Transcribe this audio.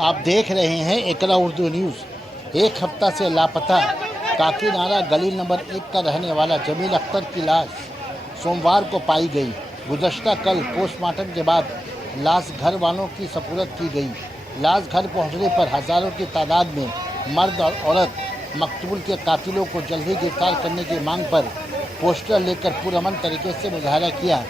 आप देख रहे हैं एकला उर्दू न्यूज़। एक हफ्ता से लापता काकीनाडा गली नंबर 1 का रहने वाला जमील अख्तर की लाश सोमवार को पाई गई। गुज़श्ता कल पोस्टमार्टम के बाद लाश घर वालों की सपुर्द की गई। लाश घर पहुंचने पर हज़ारों की तादाद में मर्द और औरत मकतूल के कातिलों को जल्द ही गिरफ्तार करने की मांग पर पोस्टर लेकर पुरअमन तरीके से मुजाहरा किया।